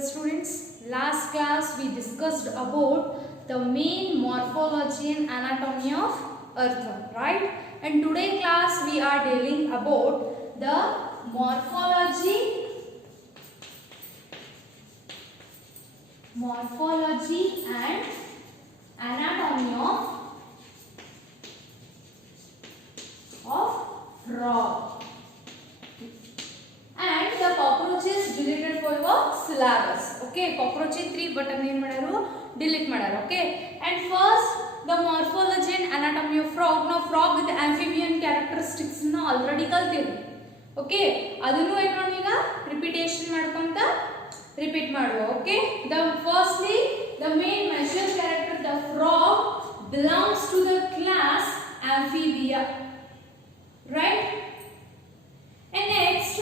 Students, last class we discussed about the main morphology and anatomy of earthworm, right? And today class we are dealing about the morphology and anatomy of frog. And the cockroach is deleted for your syllabus. Okay, cockroach 3 button ಏನು ಮಾಡ್ಯಾರು delete ಮಾಡ್ಯಾರು. Okay, and first the morphology and anatomy of frog. Now frog with amphibian characteristics na already ಕಲ್ತಿದ್ವಿ. Okay, ಅದನ್ನು ಏನು ಮಾಡೋಣ ಈಗ repetition ಮಾಡ್ಕೊಂತ repeat ಮಾಡುವ. Okay, the firstly the main major character, the frog belongs to the class amphibia, right? And next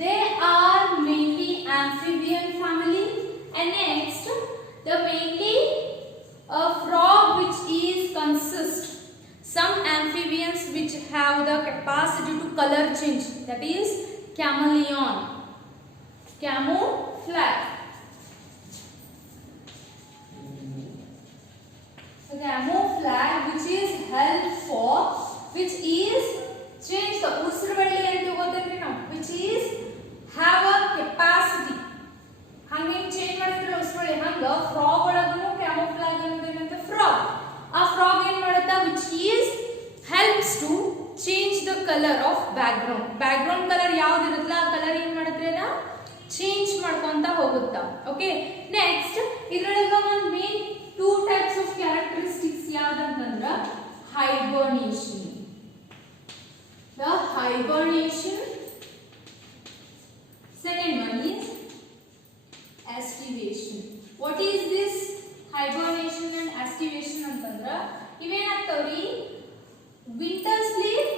they are mainly amphibian family, and next the mainly a frog which is consist some amphibians which have the capacity to color change, that is chameleon, camouflage. So camouflage which is help for, which is change the usru belli anta godandre now, which is have a capacity hange change ಮಾಡಿದ್ರೆ usru ಹಂಗ frog ಒಳಗನು camouflage ಅನ್ನೋದೇನಂತ frog, ಆ frog ಏನು ಮಾಡುತ್ತಾ which is helps to change the color of background color ಯಾವುದು ಇರುತ್ತಲ್ಲ ಆ colour ಏನು ಮಾಡುತ್ತೆ ಅದ ಚೇಂಜ್ ಮಾಡ್ಕೊಂತ ಹೋಗುತ್ತಾ. ಓಕೆ, ನೆಕ್ಸ್ಟ್ ಇದರೊಳಗ ಒಂದು ಮೇನ್ 2 ಟೈಪ್ಸ್ ಆಫ್ ಕ್ಯಾರೆಕ್ಟರಿಸ್ಟಿಕ್ಸ್ ಯಾವ್ದಂತಂದ್ರ hibernation. The hibernation, second one is estivation. What is this hibernation and estivation ಅಂತಂದ್ರ ಇವೇನಾಗ್ತಾವ್ರಿ winter sleep,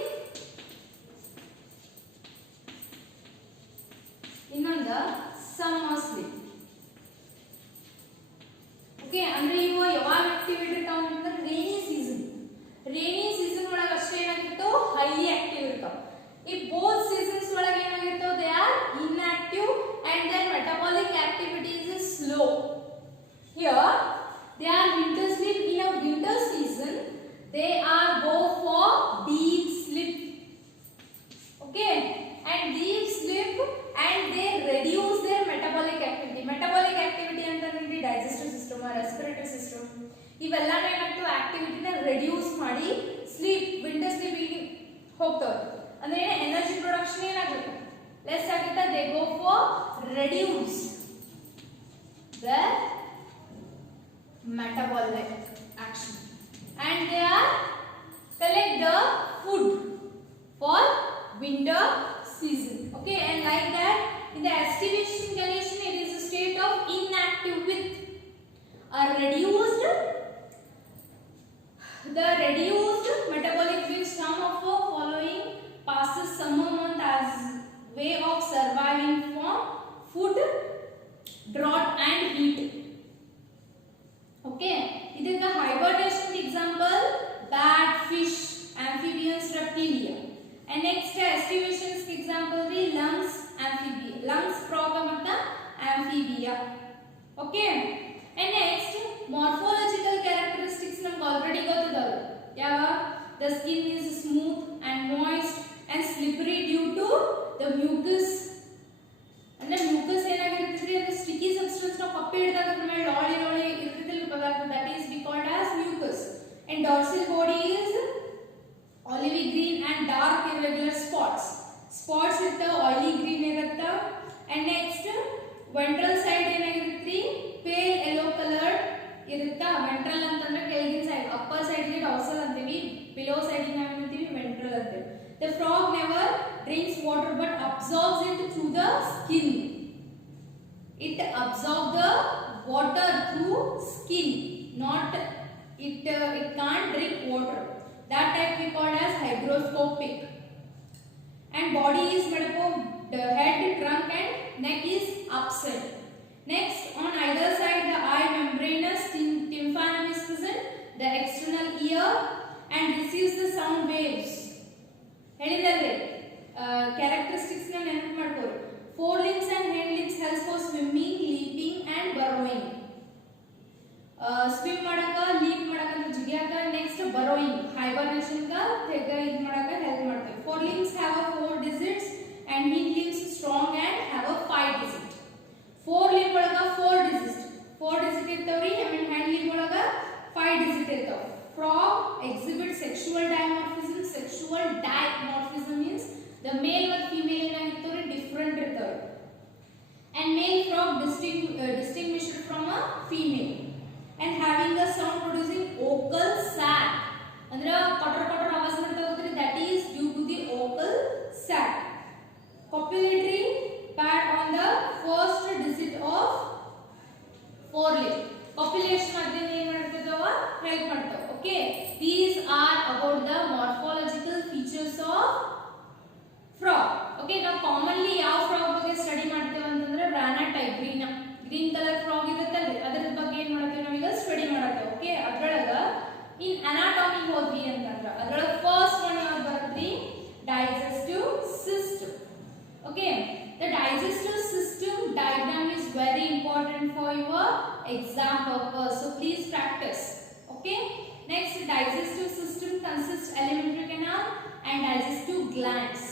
ಇನ್ನೊಂದ summer sleep. ಓಕೆ, ಅಂದ್ರೆ ಇವು ಯಾವಾಗ ಆಕ್ಟಿವಿಟಿ ಇರ್ತಾವ ಅಂತಂದ್ರೆ ರೇನಿ ಸೀಸನ್ ಒಳಗ ಅಷ್ಟೇ ಏನಾಗಿರ್ತೋ ಹೈಲಿ ಆಕ್ಟಿವ್ ಇರ್ತಾವ. ಈ ಬೋತ್ ಸೀಸನ್ಸ್ ಒಳಗ ಏನಾಗಿರ್ತೋ they are inactive and their metabolic activities is slow. Here they are winter sleep. In a winter season they are go for deep sleep. Okay, and deep sleep and they reduce their metabolic activity. Metabolic activity ಅಂತಂದ್ರೆ digestive system, respiratory system ಇವೆಲ್ಲನೂ ಏನಾಗ್ತವೆ ಆಕ್ಟಿವಿಟಿನ reduce ಮಾಡಿ sleep winter ಸ್ಲೀಪಿಗೆ ಹೋಗ್ತವೆ. ಅಂದ್ರೆ energy production ಏನಾಗುತ್ತೆ less ಆಗುತ್ತೆ. They go for reduce the metabolic action and they are collect the food for winter season. Okay, and like that in the estivation condition it is a state of inactive with a reduced metabolic, which some of the following passes summer month as way of surviving from food, drought and heat. Okay, idinga hibernation example bat, fish, amphibians, reptilia. And next estivation example the lungs frog matta amphibia. Okay, and next morphological characteristics namge already gottidave. Yava the skin is smooth and moist and slippery due to the mucus. ಅಂದ್ರೆ mucus ಏನಾಗಿರುತ್ತೆ ಅದು sticky substance ನ ಕಪ್ಪೆ ಹಿಡಿದಾಗ ಅದರ ಮೇಲೆ ಲಾಳಿ ಇರ್ತದೆ ಪದಾರ್ಥ, that is we called as mucus. And dorsal body is olivey green and dark irregular spots ಇರ್ತವೆ, oily green ಇರುತ್ತೆ. And next ventral side ಏನಾಗಿರುತ್ತೆ pale yellow colored ಇರುತ್ತಾ. ವೆಂಟ್ರಲ್ ಅಂತಂದ್ರೆ ಕೆಳಗಿನ ಸೈಡ್, ಅಪ್ಪರ್ ಸೈಡ್ ಗೆ ಡಾರ್ಸಲ್ ಅಂತೀವಿ, ಬಿಲೋ ಸೈಡ್ ಗೆ ನಾವು ಅಂತೀವಿ ವೆಂಟ್ರಲ್ ಅಂತೀವಿ. The frog never drinks water but absorbs it through the skin. It absorbs the water through skin, not it can't drink water. That type we call as hygroscopic. And body is made up of the head, trunk and neck is upside. Next, on either side the eye membranous tympanum is present, the external ear, and receives the sound waves. ಹೇಳಿದಲ್ರಿ characteristics na ನೆನಪು ಮಾಡ್ಕೊಳ್ಳಿ. Forelimbs and hind limbs helps for swimming, distinguished from a female, and having a sound producing vocal sac. ಅಂದ್ರೆ ಪಟರ್ ಪಟರ್ ಆವಾಜ ಮಾಡ್ತಾ ಹೋದ್ರೆ that is due to the vocal sac. Copulatory pad on the first digit of foreleg. Copulation ಅದೇನು ಏನು ಮಾಡ್ತದವ help ಮಾಡ್ತಾವ. Okay, these are about the morphological features of frog. Okay, ನಾವು commonly ಯಾವ frog ಬಗ್ಗೆ study ಮಾಡ್ತೇವೆ ಅಂತಂದ್ರೆ Rana type green colour frog ಇರುತ್ತಲ್ರಿ ಅದರ ಬಗ್ಗೆ ಏನು ಮಾಡ್ತೇವೆ ನಾವೀಗ ಸ್ಟಡಿ ಮಾಡತ್ತೇವೆ. ಓಕೆ, ಅದ್ರೊಳಗ ಇನ್ ಅನಾಟಮಿ ಹೋದ್ವಿ ಅಂತಂದ್ರ ಅದ್ರೊಳಗ ಫಸ್ಟ್ ಒನ್ ಯಾವ್ದು ಬರುತ್ತೆ digestive system. Okay, the digestive system diagram is very important for your exam purpose, so please practice. Okay, next, digestive system consists alimentary canal and digestive glands.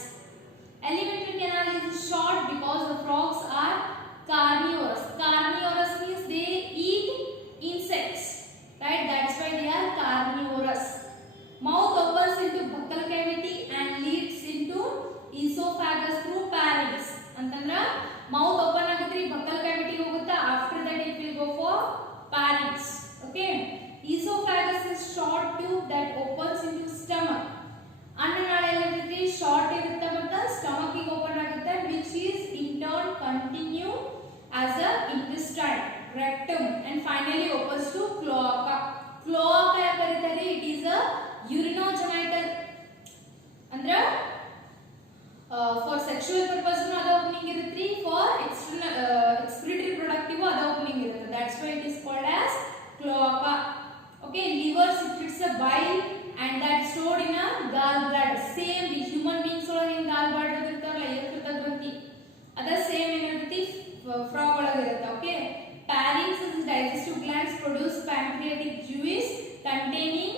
Alimentary canal is short because the frogs are carnivorous. Carnivorous means they eat insects, right? That's why they are carnivorous. Mouth opens into buccal cavity and leads into esophagus through pharynx. ಅಂತಂದ್ರ mouth open ಆಗುತ್ತೆ ಬಕ್ಕಲ್ cavity ಹೋಗುತ್ತೆ, after that it will go for pharynx. Okay, esophagus is short tube that opens into stomach. ಅನ್ನನಾಳ ಎಲ್ಲಿರುತ್ತೆ short ಇರುತ್ತೆ ಮತ್ತೆ stomach ಗೆ open ಆಗುತ್ತೆ, which is in turn continue as a intestine, rectum, and finally opens to cloaca. Cloaca ಯಾಕ ಕರೀತಾರೆ? It is a urinogenital ಅಂದ್ರೆ for sexual purpose ಅದ opening ಇರುತ್ತೆ, for external excretory productive ಅದ ಓಪನಿಂಗ್ ಇರುತ್ತೆ. That's why it is called as cloaca. Okay, liver secretes a bile and that stored in a gallbladder. Same human beings ಒಳಗೆ in gallbladder ಇರ್ತಾರಲ್ಲ ಯಕೃತ ಗ್ರಂಥಿ ಅದ same ಏನಿರುತ್ತೆ frog ಒಳಗೆ ಇರುತ್ತೆ. Okay, pharynx is digestive glands produce pancreatic juice containing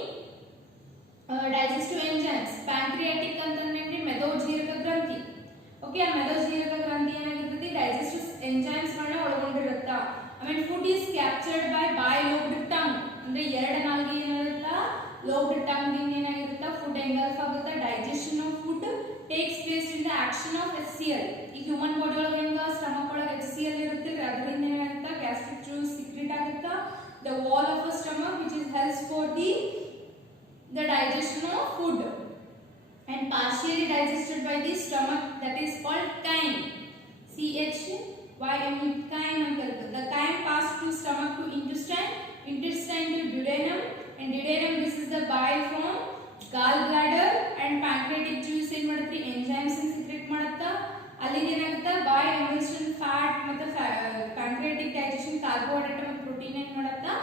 digestive enzymes. Pancreatic ಅಂತಂದ್ರೆ ಮೆದೋಜೀರಕ ಗ್ರಂಥಿ. Okay, ಆ ಮೆದೋಜೀರಕ ಗ್ರಂಥಿ ಏನಾಗಿರುತ್ತೆ ಡೈಜೆಸ್ಟಿವ್ ಎಂಜೈಮ್ಸ್ ಗಳನ್ನ ಒಳಗೊಂಡಿರುತ್ತ. ಆಮೇಲೆ food is captured by lobed tongue ಅಂದ್ರೆ ಎರಡು ನಾಲ್ಗೆ ಏನಿರುತ್ತ ಲೋಬ್ಡ್ ಟಂಗ್ ದಿಂದ ಏನಾಗಿರುತ್ತೆ ಫುಡ್ ಎಂಗಲ್ಫ್ ಆಗುತ್ತೆ. Digestion of food takes place in the action of HCl. ಈ ಹ್ಯೂಮನ್ ಬಾಡಿ ಒಳಗೆ ಹೆಂಗ ಸ್ಟಮಕ್ ಒಳಗೆ HCl ಇರುತ್ತೆ, ಅದರಿಂದ ಏನಾಗುತ್ತೆ ಗ್ಯಾಸ್ಟ್ರಿಕ್ ಜ್ಯೂಸ್ ಸೀಕ್ರೆಟ್ ಆಗುತ್ತೆ. The wall of a stomach which is helps for the digestion of food and partially digested by the stomach, that is called chyme. chyme, chyme anta. The chyme pass to stomach to intestine, intestine to duodenum, and duodenum this is the bile from gallbladder, and pancreatic juice ಏನು ಮಾಡುತ್ತೆ enzymes ಅನ್ನು secrete ಮಾಡುತ್ತಾ. ಅಲ್ಲಿ ಏನಾಗುತ್ತೆ by emulsion fat ಮತ್ತೆ pancreatic digestion carbohydrate ಮತ್ತು protein ಏನು ಮಾಡುತ್ತಾ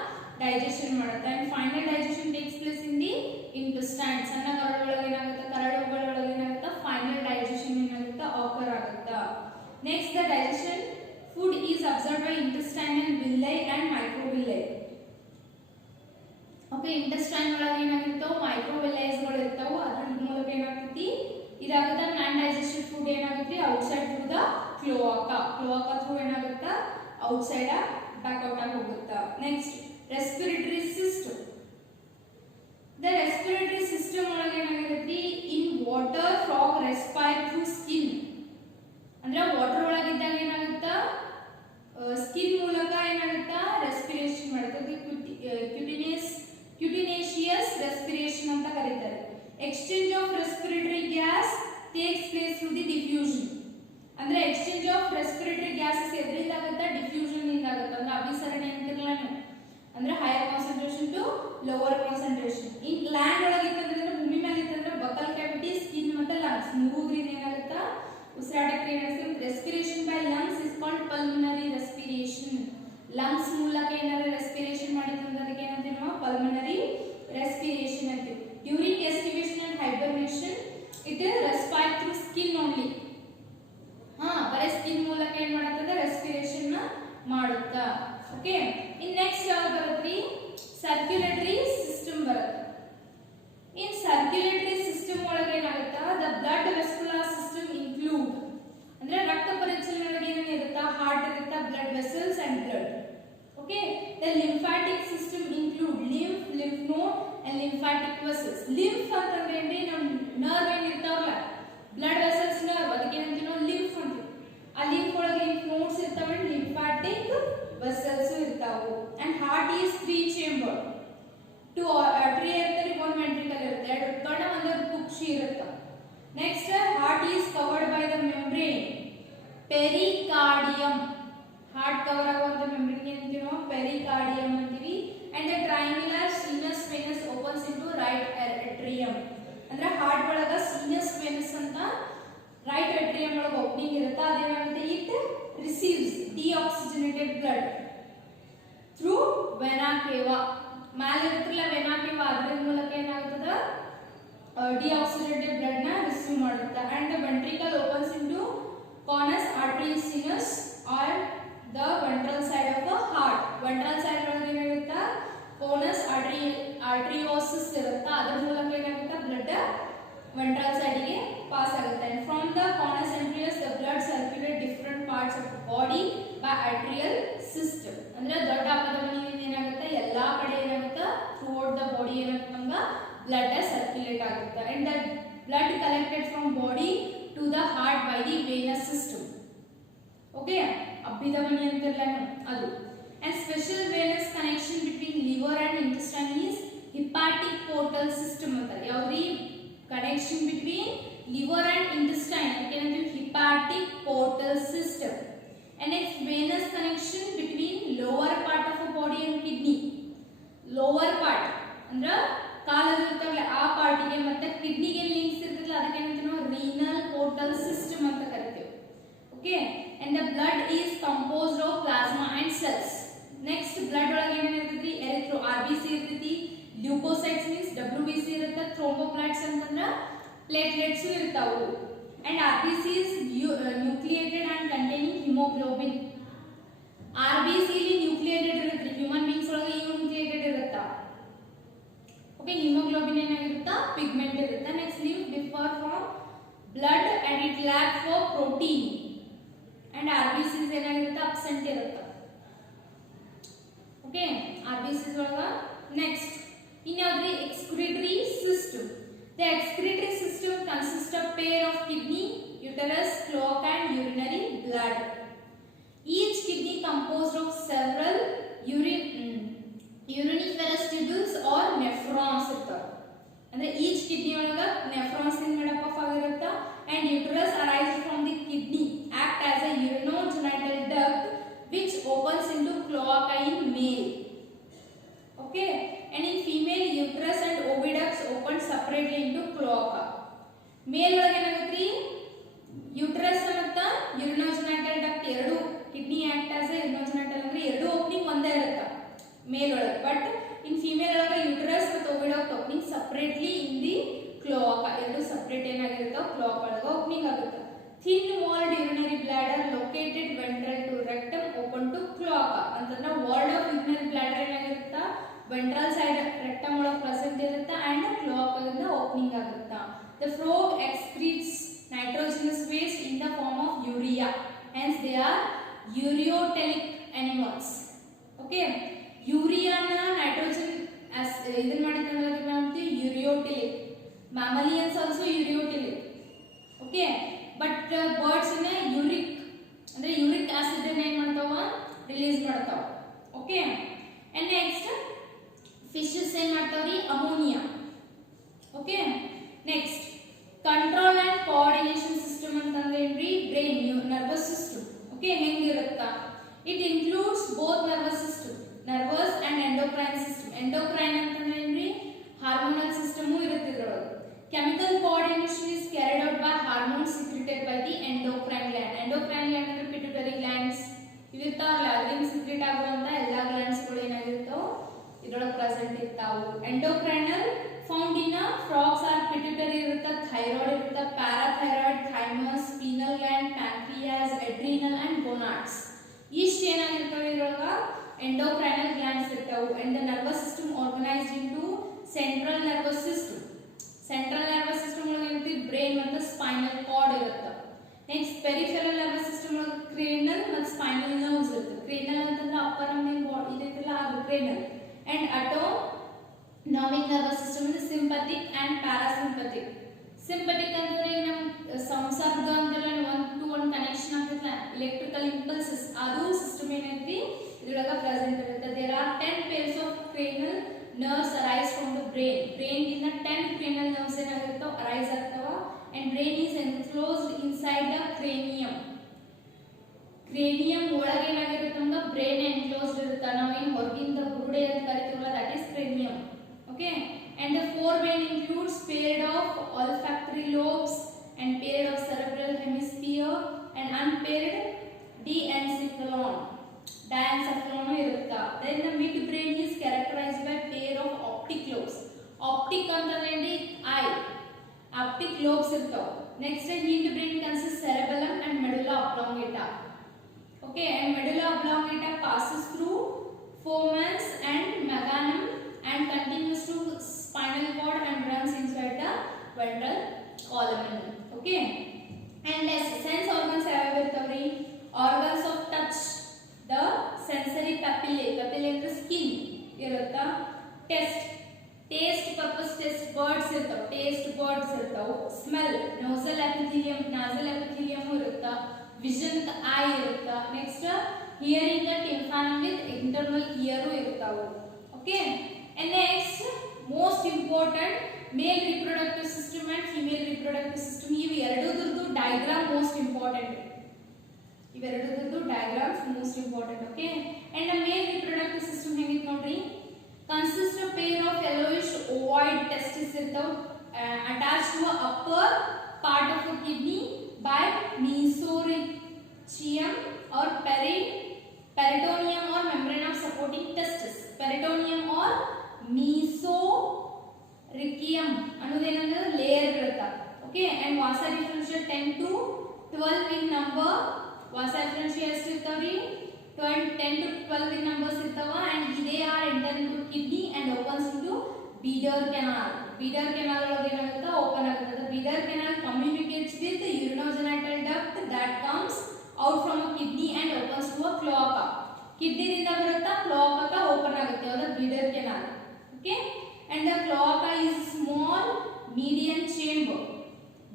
digestion ಮಾಡುತ್ತೆ. and final digestion takes place in the intestine. ಸಣ್ಣ ಕರಳುಗಳಿಗೆ ಏನಾಗುತ್ತೆ ಕರಳುಗಳೊಳಗೆ ಏನಾಗುತ್ತೆ final digestion ಏನಾಗುತ್ತೆ occur ಆಗುತ್ತೆ. next, the digestion food is absorbed by intestine and villi and microvilli. okay, intestine ಒಳಗೆ ಏನಾಗಿರ್ತಾವ microvilli ಗಳು ಇರ್ತಾವ, ಅದರ ಮೂಲಕ ಏನಾಗ್ತೈತಿ ಇದಾಗುತ್ತೆ. non digested food ಏನಾಗುತ್ತೆ outside through the cloaca. cloaca through ಏನಾಗುತ್ತೆ outside back out ಆಗಿ ಹೋಗುತ್ತೆ. next, respiratory system. The respiratory system ಒಳಗೆ ಏನಾಗಿರುತ್ತೆ in water frog respire through skin. ಅಂದ್ರೆ ವಾಟರ್ ಒಳಗೆ ಇದ್ದಾಗ ಏನಾಗುತ್ತೆ ಸ್ಕಿನ್ ಮೂಲಕ ಏನಾಗುತ್ತೆ ರೆಸ್ಪಿರೇಷನ್ ಮಾಡುತ್ತೆ. ಕ್ಯುಟಿನೇಷಿಯಸ್ ರೆಸ್ಪಿರೇಷನ್ ಅಂತ ಕರೀತಾರೆ. Exchange of respiratory gas takes place through the diffusion. ಅಂದ್ರೆ ಎಕ್ಸ್ಚೇಂಜ್ ಆಫ್ ರೆಸ್ಪಿರೇಟರಿ ಗ್ಯಾಸಸ್ ಎದರಿಂದ ಆಗುತ್ತೆ ಡಿಫ್ಯೂಷನ್ ಇಂದ ಆಗುತ್ತೆ. ಅಂದ್ರೆ ಅಭಿಸರಣೆ ಅಂತಿರಲ್ಲ ಅಂದ್ರೆ higher concentration to lower concentration. In land ಒಳಗೆ ಇತ್ತಂದ್ರೆ ಭೂಮಿ ಮೇಲೆ ಇತ್ತಂದ್ರೆ ಬಕಲ್ ಕ್ಯಾವಿಟಿ ಸ್ಕಿನ್ ಮತ್ತೆ ಲಂಗ್ಸ್ ಮೂರರಿಂದ ಏನಾಗುತ್ತೆ ಉಸಿರಾಟಕ್ಕೆ ಏನಾಗುತ್ತೆ. Respiration by lungs is called pulmonary respiration. Lungs ಮೂಲಕ ಏನಾದ್ರೆ ರೆಸ್ಪಿರೇಷನ್ ಮಾಡಿದ್ರೆ ಅದಕ್ಕೆ ಏನಂತೀವಿ ನಾವು ಪಲ್ಮನರಿ ರೆಸ್ಪಿರೇಷನ್ ಅಂತೀವಿ. During aestivation and hibernation it respire through skin only. ಬರೀ ಸ್ಕಿನ್ ಮೂಲಕ ಏನ್ ಮಾಡುತ್ತೆ ರೆಸ್ಪಿರೇಷನ್ ಮಾಡುತ್ತಾ. ಓಕೆ, ಇನ್ ನೆಕ್ಸ್ಟ್ ಯಾವ್ದು ಬರುತ್ತೆ ಸರ್ಕ್ಯುಲೇಟರಿ ಸಿಸ್ಟಮ್ ಬರುತ್ತೆ. ಇನ್ ಸರ್ಕ್ಯುಲೇಟರಿ ಸಿಸ್ಟಮ್ ಒಳಗೆ ಏನಾಗುತ್ತೆ the blood vascular system include ಅಂದ್ರೆ ರಕ್ತ ಪರಿಚಲನೆ ಒಳಗೆ ಏನೇನು ಇರುತ್ತೆ ಹಾರ್ಟ್ ಇರುತ್ತೆ blood vessels and blood. Okay, the lymphatic system include lymph, lymph node and lymphatic vessels. Lymph ಅಂತಂದ್ರೆ ಏನ್ರಿ ನಮ್ಮ ನರ್ವ್ ಏನ್ ಇರ್ತಾವಲ್ಲ ಬ್ಲಡ್ ವೆಸಲ್ಸ್ ನರ್ವ್ ಅದಕ್ಕೆ ಏನಂತೀವಿ ನಾವು ಲಿಂಫ್ ಅಂತೀವಿ. ಆ ಲಿಂಫ್ ಒಳಗೆ ಲಿಂಫ್ ನೋಡ್ಸ್ ಇರ್ತಾವೆ ಲಿಂಫಾಟಿಕ್ heart is 3 chamber. 2 artery ಇರುತ್ತೆ, 1 ventricle ಇರುತ್ತೆ, 2 ಕಣ ಒಂದು ಕುಕ್ಷಿ ಇರುತ್ತೆ. Next, heart is covered by the membrane pericardium. Heart cover ಆಗುವಂತ membrane ಏನಂತೀವಿ ನಾವು pericardium ಅಂತೀವಿ. And the triangular sinus venous opens into right atrium. ಅಂದ್ರೆ ಹಾರ್ಟ್ ಒಳಗ sinus venous ಅಂತ ರೈಟ್ atrium ಒಳಗ ಓಪನಿಂಗ್ ಇರುತ್ತೆ. ಅದೇನಾಗುತ್ತೆ, it receives deoxygenated blood through vena cava. ಮೇಲೆ ಇರುತ್ತಲ್ಲ ವೆನಾ ಕೇವಾ, ಅದರ ಮೂಲಕ ಏನಾಗುತ್ತದೆ, ಡಿಆಕ್ಸಿಡೇಟೆಡ್ ಬ್ಲಡ್ ನ ರಿಸೀವ್ ಮಾಡುತ್ತೆ. And the ventricle opens into conus artery sinus or the ventral side of the heart. Ventral side ಒಳಗೆ ಏನಾಗುತ್ತೆ, ಕೋನಸ್ ಆರ್ಟರಿಯೋಸಿಸ್ ಇರುತ್ತೆ, ಅದರ ಮೂಲಕ ಏನಾಗುತ್ತೆ ಬ್ಲಡ್ ವೆಂಟ್ರಲ್ ಸೈಡ್ ಗೆ ಪಾಸ್ ಆಗುತ್ತೆ. And from the conus arteriosus the blood circulate different parts of body by arterial system. ಅಂದ್ರೆ ದೊಡ್ಡ ಅಪಧಮನಿಯಿಂದ ಏನಾಗುತ್ತೆ, ಎಲ್ಲಾ ಕಡೆ ಏನಾಗುತ್ತೆ, ಥ್ರೂಔಟ್ ದ ಬಾಡಿ ಏನಾಗುತ್ತೆ, ನಮ್ಗೆ ಬ್ಲಡ್ ಸರ್ಕ್ಯುಲೇಟ್ ಆಗುತ್ತೆ. And the blood collected from body to the heart by the venous system. Okay, ಅಭಿಧಮನಿ ಅಂತಿರಲ್ಲ ಅದು. And special venous connection between liver and intestine is hepatic portal system ಅಂತಾರೆ. ಯಾವ್ದ್ರಿ connection between liver and intestine ಅದಕ್ಕೆ ಏನಂತೀವಿ, hepatic portal system. And next, venous connection between lower part of a body and kidney. Lower part ಅಂದ್ರೆ ಕಾಲಲ್ಲಿ ಇರ್ತಾವಲ್ಲ ಆ ಪಾರ್ಟಿಗೆ ಮತ್ತೆ ಕಿಡ್ನಿಗೆ ಲಿಂಕ್ಸ್ ಇರ್ತದಲ್ಲ ಅದಕ್ಕೆ ಏನಂತೀವಿ ನಾವು renal portal system ಅಂತ ಕರಿತೀವಿ. Okay, and the blood is composed of plasma and cells. Next, blood ಒಳಗೆ ಏನೇನು ಇರ್ತೈತಿ, ಎರಿಥ್ರೋ RBC ಇರ್ತೈತಿ, leukocytes means WBC ಇರುತ್ತೆ, thromboplasts ಅಂತಂದ್ರೆ platelets ಇರ್ತಾವು. And RBC is nucleated and containing hemoglobin. RBC ಇಲ್ಲಿ nucleated ಇರುತ್ತೆ, human beings ಒಳಗೆ ಇವು nucleated ಇರುತ್ತೆ. Okay, hemoglobin ಏನಾಗಿರುತ್ತೆ, pigment ಇರುತ್ತೆ. Next, leaf differ from blood and it lack for protein. And RBC ಏನಾಗಿರುತ್ತೆ, absent ಇರುತ್ತೆ. Okay, RBC ಒಳಗೆ. Next, ಇನ್ಯಾವ್ದ್ರಿ excretory system. The excretory system consists of pair of kidney, uterus, cloaca and urinary bladder. Each kidney composed of several uriniferous tubules or nephrons ಇರ್ತಾವೆ. ಅಂದ್ರೆ each kidney ಒಳಗ nephrons in made up ಆಗಿರುತ್ತೆ. And uterus arises from the kidney, act as a urinogenital duct which opens into cloaca in male. Okay, and in female uterus and oviducts open separately into cloaca. Male ಒಳಗೆ ಏನಾಗುತ್ತೆ, uterus ಮತ್ತು urinogenital duct ಎರಡು, kidney act as urinogenital ಅಂದ್ರೆ ಎರಡು opening ಒಂದೇ ಇರುತ್ತೆ ಮೇಲ್ ಒಳಗೆ. But in female ಒಳಗೆ ಯುಟರಸ್ ಮತ್ತು ಓವಿಡಕ್ಟ್ ಓಪನಿಂಗ್ ಸೆಪರೇಟ್ಲಿ ಇನ್ ದಿ ಕ್ಲೋಾಕ, ಎರಡು ಸೆಪರೇಟ್ ಏನಾಗಿರುತ್ತೋ ಕ್ಲೋಾಕ ಒಳಗೆ ಓಪನಿಂಗ್ ಆಗುತ್ತೆ. thin walled urinary bladder located ventral to rectum open to cloaca ಅಂತಂದ್ರೆ walled of urinary bladder ಏನಾಗಿರುತ್ತೆ, ventral side rectum ಒಳಗೆ ಪ್ರೆಸೆಂಟ್ ಇರುತ್ತೆ and cloaca ಇಂದ ಓಪನಿಂಗ್ ಆಗುತ್ತೆ. The frog excretes nitrogenous waste in the form of urea, hence they are ureotelic animals. Okay, urea na nitrogen as ಇದನ್ನ ಮಾಡಿದ್ರೆ ಅದನ್ನ ಅಂತೀವಿ ureotelic. Mammalians also ureotelic. Okay, but birds in uric ಅಂದ್ರೆ uric acid ಅನ್ನು ಏನು ಮಾಡ್ತಾವ, release ಮಾಡ್ತಾವ. Okay, and next fishes ಏನು ಮಾಡ್ತಾವ್ರಿ, ammonia. Okay, next control and coordination system ಅಂತಂದ್ರೆ ಏನ್ರಿ, brain nervous system. Okay, ಹೆಂಗಿರುತ್ತಾ, it includes both nervous system, nervous and endocrine system. Endocrine ಅಂತಂದ್ರೆ ಏನ್ರಿ, hormonal system ಇರುತ್ತೆ ಇದರೊಳಗೆ. Chemical coordination is carried out by hormones secreted by the endocrine gland. Endocrine gland ಅಂದ್ರೆ pituitary glands ಇವಿರ್ತಾವಲ್ಲ, ಅದರಿಂದ secrete ಆಗುವಂತ ಎಲ್ಲಾ glands ಗಳು ಏನಾಗಿರ್ತಾವ ಇದರೊಳಗೆ ಪ್ರೆಸೆಂಟ್ ಇರ್ತಾವು. Endocrinal found in a frogs are pituitary ಇರುತ್ತೆ, thyroid ಇರುತ್ತೆ, parathyroid, thymus, pineal gland, pancreas, adrenal and gonads. ಇಷ್ಟು ಏನಾಗಿರ್ತವೆ ಇದರೊಳಗೆ endocrinal glands ಇರ್ತಾವು. And the nervous system organized into central nervous system. Central nervous system ಒಳಗೆ ಇರುತ್ತೆ brain ಮತ್ತು spinal cord ಇರುತ್ತೆ. Next peripheral nervous system ಒಳಗೆ cranial ಮತ್ತು spinal nerves ಇರುತ್ತೆ. cranial ಅಂತಂದ್ರೆ upper main body ಇದೈತಲ್ಲ ಅದು cranial. And autonomic nervous system is sympathetic and parasympathetic. Sympathetic ಅಂತಂದ್ರೆ ನಮ್ಮ ಸಂಸರ್ಗ ಅಂತಲ್ಲ, one to one connection ಆಗ್ತೈತಲ್ಲ, electrical impulses ಅದು ಸಿಸ್ಟಮ್ ಏನೈತಿ ಇದರೊಳಗೆ ಪ್ರೆಸೆಂಟ್ ಇರುತ್ತೆ. There are 10 pairs ಬುಡಬುಡೆ ಅಂತ ಕರಿತೀವಲ್ಲ that is cranium. Okay, and the forebrain includes period of olfactory lobes and period of cerebral hemisphere and unpaired diencephalon ಇರುತ್ತಾ. Then the midbrain is characterized by pair of optic lobes. Optic ಅಂತಂದ್ರೆ eye, optic lobes ಇರ್ತಾವ. Next hindbrain consists cerebellum and medulla oblongata. Okay, and medulla oblongata passes through foramen and magnum and continues to spinal cord and runs inside the ventral column. Okay, and next sense organs have iರ್ತವ್ರಿ. Organs of touch, the sensory papillae ಅಂದ್ರೆ skin ಇರುತ್ತಾ. taste purpose test buds ಇರ್ತಾವ, taste buds ಇರ್ತಾವ. smell nasal epithelium ಇರುತ್ತಾ. vision eye ಇರುತ್ತಾ. next hearing the tympanum with internal ear ಇರ್ತಾವ. okay, and next most important male reproductive system and female reproductive system. ಇವು ಎರಡೂದ್ರದ್ದು diagram most important. ಇವೆರಡರದ್ದು diagrams most important. okay, and the male reproductive system ಹೆಂಗಿತ್ತು ನೋಡ್ರಿ. consists of pair of yellowish ovoid testes ಇರ್ತಾವ attached to a upper part of the kidney by mesorechium or peritoneum or membrane of supporting testis. peritoneum or mesorechium ಅನ್ನೋದೇನಂದ್ರೆ layer ಇರುತ್ತಾ. okay, and vasa differential 10 to 12 in number. vasa differential ಎಷ್ಟು ಇರ್ತಾವ್ರಿ? 10 to 12 in numbers ಇರ್ತಾವ. and they are enter into kidney and opens into Bieder canal. Bieder canal ಒಳಗೆ ಏನಾಗುತ್ತೆ? Open ಆಗುತ್ತೆ. the Bieder canal communicates with the urinogenital duct that comes out from a kidney and opens to a cloaca. kidney ದಿಂದ ಬರುತ್ತಾ cloaca open ಆಗುತ್ತೆ. ಅದು Bieder canal. okay, and the cloaca is small median chamber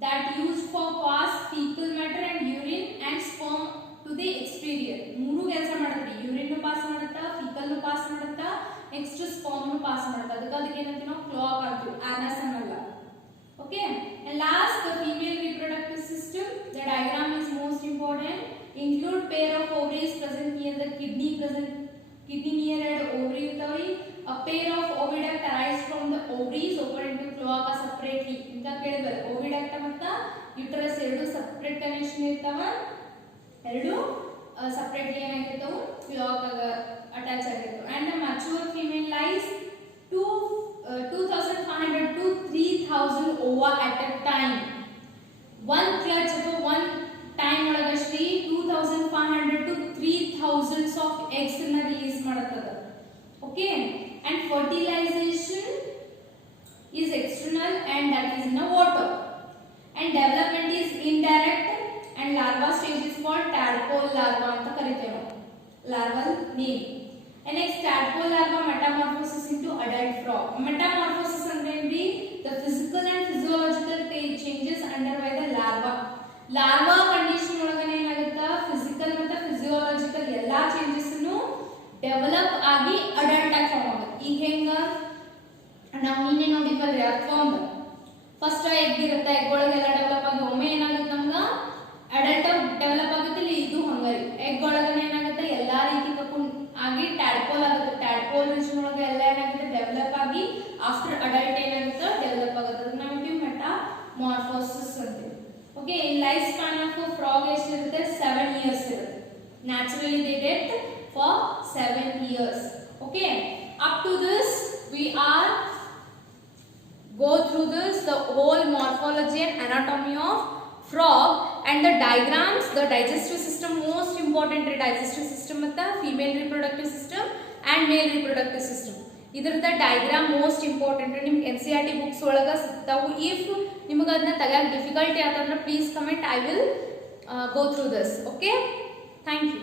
that used for pass fecal matter and urine and sperm to the exterior. ಮೂರು ಕೆಲಸ ಮಾಡುತ್ತೆ. Urine pass ಮಾಡುತ್ತಾ, faecal pass ಮಾಡುತ್ತಾ, next sperm pass ಮಾಡುತ್ತಾ. ಅದಕ್ಕೆ ಏನಂತೀವಿ ನಾವು ಕ್ಲಾಕ್ ಅಂತೀವಿ, ಆನಸ್ ಅನ್ನಲ್ಲ. Okay, and last the female reproductive system. the diagram is most important. include pair of ovaries present near the kidney near ovary ಇರ್ತಾವ್ರಿ. a pair of oviduct arise from the ovaries open into cloaca separately. ಇಂತ ಕೇಳಿದ್ರೆ oviduct ಮತ್ತು uterus ಎರಡು separate connection ಇರ್ತಾವ. ಎರಡು separately ಏನಾಗಿರ್ತಾವು ಕ್ಲಾಕಾಗ attach ಆಗಿರ್ತಾವೆ. and the mature female lies 2500 to 3000 ova at a time. one clutch ಅಥವಾ one time ಒಳಗಷ್ಟೇ 2500 to 3000 of eggs ಅನ್ನು ರಿಲೀಸ್ ಮಾಡುತ್ತದೆ. okay, and fertilization is external and that is in the water, and development is indirect, and larva stage is called tadpole larva ಅಂತ ಕರೀತೇವೆ. larval name. and next tadpole larva metamorphosis into adult frog. metamorphosis ಅಂದ್ರೆ ಏನ್ರಿ? the physical and physiological changes underway by the larva. larva condition ಒಳಗನೆ ಏನಾಗುತ್ತೆ? physical ಮತ್ತು physiological ಎಲ್ಲಾ changes ಅನ್ನು develop ಆಗಿ adult ಆಗಿ form ಆಗುತ್ತೆ. ಈಗ ಹೆಂಗ ನಾವು ನಿನ್ನೆ ನೋಡಿದ್ವಲ್ರಿ ಅರ್ಥವಾಂಗ ಫಸ್ಟ್ ಎಗ್ ಇರುತ್ತೆ, ಎಗ್ ಒಳಗೆಲ್ಲ ಡೆವಲಪ್ ಆಗಿ ಒಮ್ಮೆ ಏನಾಗುತ್ತೆ ನಮ್ಗೆ ಅಡಲ್ಟ್ ಡೆವಲಪ್ ಆಗುತ್ತೆ. ಇದು ಹಂಗರಿ ಎಗ್ ಒಳಗನೆ ಏನಾಗುತ್ತೆ ಎಲ್ಲಾ ರೀತಿ ಕರ್ಕೊಂಡು ಆಗಿ ಟ್ಯಾಡ್ಪೋಲ್ ಆಗುತ್ತೆ. ಟ್ಯಾಡ್ಪೋಲ್ ರೀಜನ್ ಒಳಗೆ ಎಲ್ಲ ಏನಾಗುತ್ತೆ ಡೆವಲಪ್ ಆಗಿ ಆಫ್ಟರ್ ಅಡಲ್ಟ್ ಏನಾಗುತ್ತೆ ಡೆವಲಪ್ ಆಗುತ್ತೆ. ಅದನ್ನ ನಾವು ಮೆಟಾಮಾರ್ಫೋಸಿಸ್ ಅಂತೀವಿ. Okay, life span of frog ಎಷ್ಟಿರುತ್ತೆ? 7 years ಇರುತ್ತೆ. Naturally they death for 7 years. okay, up to this we are go through this the whole morphology and anatomy of frog and the diagrams. the digestive system most important digestive system ಮತ್ತು female reproductive system and male reproductive system. ಇದರದ diagram most important. ನಿಮಗೆ NCERT books ಒಳಗ ಸಿಗ್ತಾವು. if ನಿಮಗೆ ಅದನ್ನ ತೆಗೆಯಕ್ಕೆ difficulty ಆತಂದ್ರೆ please comment, I will go through this. okay, thank you.